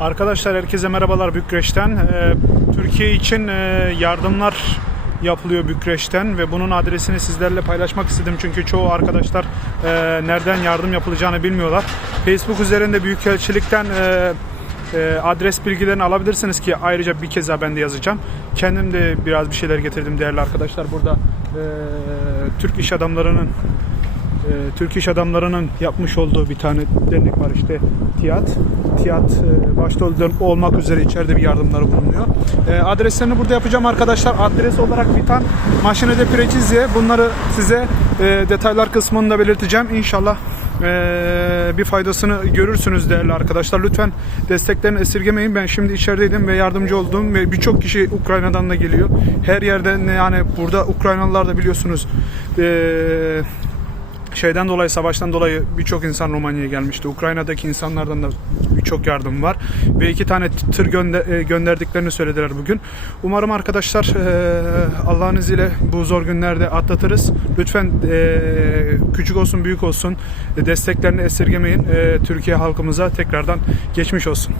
Arkadaşlar herkese merhabalar Bükreş'ten. Ee, Türkiye için e, yardımlar yapılıyor Bükreş'ten ve bunun adresini sizlerle paylaşmak istedim çünkü çoğu arkadaşlar e, nereden yardım yapılacağını bilmiyorlar. Facebook üzerinde Büyükelçilikten e, e, adres bilgilerini alabilirsiniz ki ayrıca bir kez daha ben de yazacağım. Kendim de biraz bir şeyler getirdim değerli arkadaşlar. Burada e, Türk iş adamlarının e, Türk iş adamlarının yapmış olduğu bir tane dernek var işte TİAD. TİAD e, başta ol- olmak üzere içeride bir yardımları bulunuyor. E, adreslerini burada yapacağım arkadaşlar. Adres olarak Vitan, Maşine de Precizye. Bunları size e, detaylar kısmında belirteceğim. İnşallah e, bir faydasını görürsünüz değerli arkadaşlar. Lütfen desteklerini esirgemeyin. Ben şimdi içerideydim ve yardımcı olduğum ve birçok kişi Ukrayna'dan da geliyor. Her yerde ne- yani burada Ukraynalılar da biliyorsunuz e, şeyden dolayı savaştan dolayı birçok insan Romanya'ya gelmişti. Ukrayna'daki insanlardan da birçok yardım var ve iki tane tır gönder, e, gönderdiklerini söylediler bugün. Umarım arkadaşlar e, Allah'ın izniyle bu zor günlerde atlatırız. Lütfen e, küçük olsun büyük olsun e, desteklerini esirgemeyin. E, Türkiye halkımıza tekrardan geçmiş olsun.